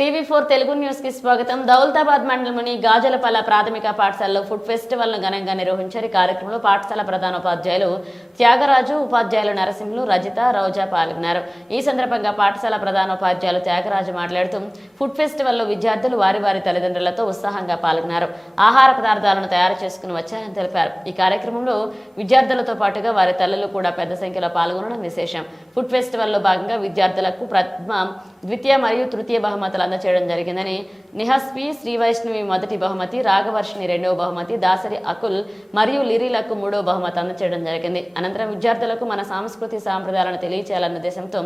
TV four Telugu న్యూస్కి స్వాగతం. దౌలతాబాద్ మండలంలోని గాజలపల్ల ప్రాథమిక పాఠశాలలో ఫుడ్ ఫెస్టివల్ను ఘనంగా నిర్వహించారు. ఈ కార్యక్రమంలో పాఠశాల ప్రధానోపాధ్యాయులు త్యాగరాజు ఉపాధ్యాయులు నరసింహులు రజిత రోజా పాల్గొన్నారు. ఈ సందర్భంగా పాఠశాల ప్రధానోపాధ్యాయులు త్యాగరాజు మాట్లాడుతూ ఫుడ్ ఫెస్టివల్లో విద్యార్థులు వారి వారి తల్లిదండ్రులతో ఉత్సాహంగా పాల్గొన్నారు. ఆహార పదార్థాలను తయారు చేసుకుని వచ్చారని తెలిపారు. ఈ కార్యక్రమంలో విద్యార్థులతో పాటుగా వారి తల్లులు కూడా పెద్ద సంఖ్యలో పాల్గొనడం విశేషం. ఫుడ్ ఫెస్టివల్లో భాగంగా విద్యార్థులకు ప్రథమ ద్వితీయ మరియు తృతీయ బహుమతులు అందచేయడం జరిగిందని నిహస్వి శ్రీ వైష్ణవి మొదటి బహుమతి రాగవర్షిణి రెండవ బహుమతి దాసరి అకుల్ మరియు లిరిలకు మూడవ బహుమతి అందచేయడం జరిగింది. అనంతరం విద్యార్థులకు మన సాంస్కృతిక సాంప్రదాయాలను తెలియచేయాలన్న ఉద్దేశంతో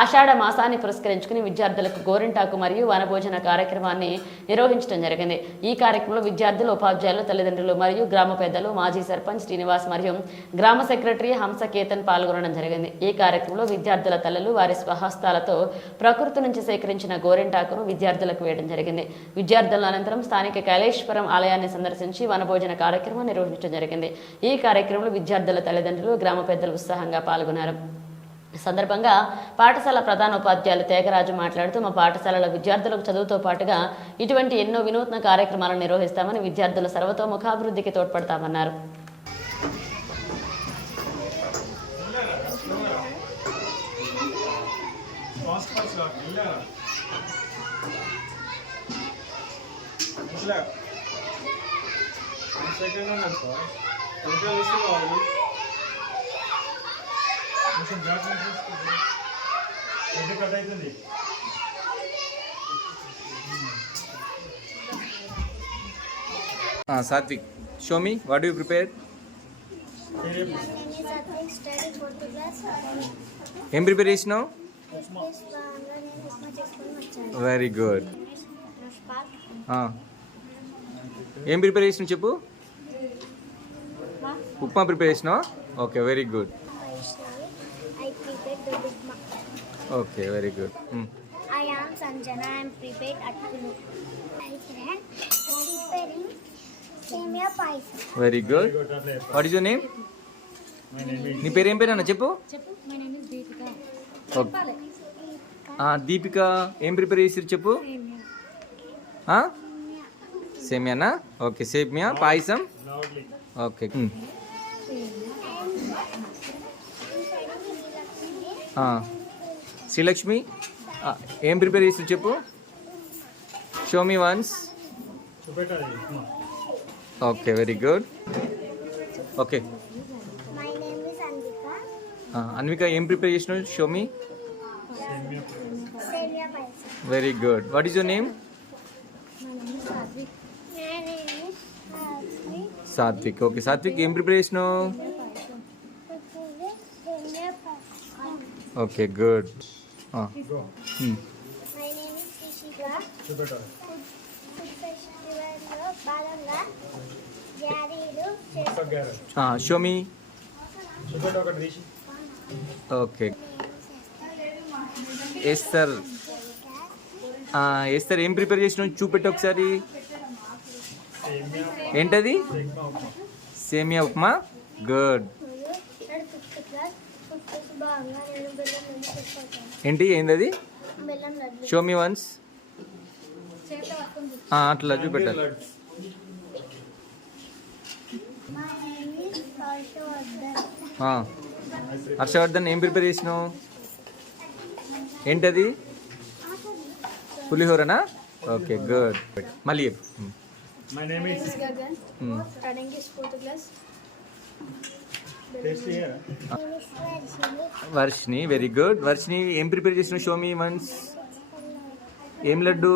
ఆషాఢ మాసాన్ని పురస్కరించుకుని విద్యార్థులకు గోరింటాకు మరియు వనభోజన కార్యక్రమాన్ని నిర్వహించడం జరిగింది. ఈ కార్యక్రమంలో విద్యార్థులు ఉపాధ్యాయులు తల్లిదండ్రులు మరియు గ్రామ పెద్దలు మాజీ సర్పంచ్ శ్రీనివాస్ మరియు గ్రామ సెక్రటరీ హంస కేతన్ పాల్గొనడం జరిగింది. ఈ కార్యక్రమంలో విద్యార్థుల తల్లులు వారి స్వహస్తాలతో ప్రకృతి నుంచి సేకరించిన గోరింటాకును విద్యార్థులకు వేయడం జరిగింది. విద్యార్థుల అనంతరం స్థానిక కైలేశ్వరం ఆలయాన్ని సందర్శించి వనభోజన కార్యక్రమం నిర్వహించడం జరిగింది. ఈ కార్యక్రమంలో విద్యార్థుల తల్లిదండ్రులు గ్రామ పెద్దలు ఉత్సాహంగా పాల్గొన్నారు. సందర్భంగా పాఠశాల ప్రధానోపాధ్యాయులు తేగరాజు మాట్లాడుతూ మా పాఠశాలలో విద్యార్థులకు చదువుతో పాటుగా ఇటువంటి ఎన్నో వినూత్న కార్యక్రమాలను నిర్వహిస్తామని విద్యార్థుల సర్వతోముఖాభివృద్ధికి తోడ్పడతామన్నారు. కొంచెం జాగ్రత్త తీసుకోండి ఎంత కట్ అవుతుంది Ah, Satvik, show me what you prepared. వేరే My name is Atvik, study fourth class. ఏం ప్రిపేర్ చేసినావు వెరీ గుడ్. ఏం ప్రిపేర్ చేసినావు చెప్పు ఉప్మా ప్రిపేర్ చేసినావా okay very good. Okay very good. Very good what is your name my name నీ పేరు ఏం పేరు అన్న చెప్పు My name is Deepika. Okay Deepika ఏం ప్రిపేర్ చేసిరు చెప్పు? సేమియానా? ఓకే సేమియా పాయసం? ఓకే. శ్రీలక్ష్మి ఏం ప్రిపేర్ చేసిరు చెప్పు? Show me once okay very good. Okay My name is Anvika. Anvika ఏం ప్రిపేర్ చేసినావు? Show me. Very good what is your name My name? is Atvik. My name is Atvik. Satvik okay Satvik ఏం prepare చేసినావు. Okay good My name is Shishika. చూపెట్టాలి food ఫెస్టివల్లో భాగంగా గ్యారీలు చేస్తారు ఒక carat show me చూపెట్ట ఒకటి తీసి ఓకే ఎస్తర్ ఎస్తర్ ఏం ప్రిపేర్ చేసినావు? చూపెట్టు ఒకసారి. ఏంటది? సేమియా ఉప్మా? గుడ్. ఏంటి ఏంటది బెల్లం లడ్డు షో మీ వన్స్ అట్లా చూపెట్టాలి ఆ, హర్షవర్ధన్ ఏం ప్రిపేర్ చేసినావు? ఏంటది? పులిహోరనా? Okay good. మళ్ళీ చెప్పు. వర్షిని వెరీ గుడ్ వర్షిని ఏం ప్రిపేర్ చేసినావు? షో మీ వన్స్ ఏం laddu?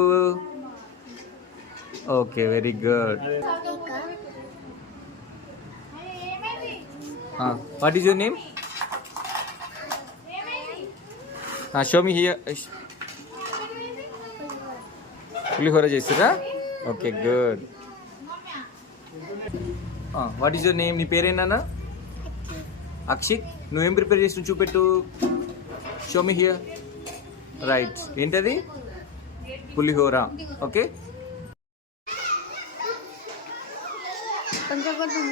Okay very good what is your name show me here పులిహోర చేస్తారా? Okay good what is your name నీ పేరేనా అక్షిక్ నువ్వేం ప్రిపేర్ చేసిన చూపెట్టు. షో మీ హియర్ రైట్ ఏంటది? పులిహోర ఓకే కొంచెం కొంచెం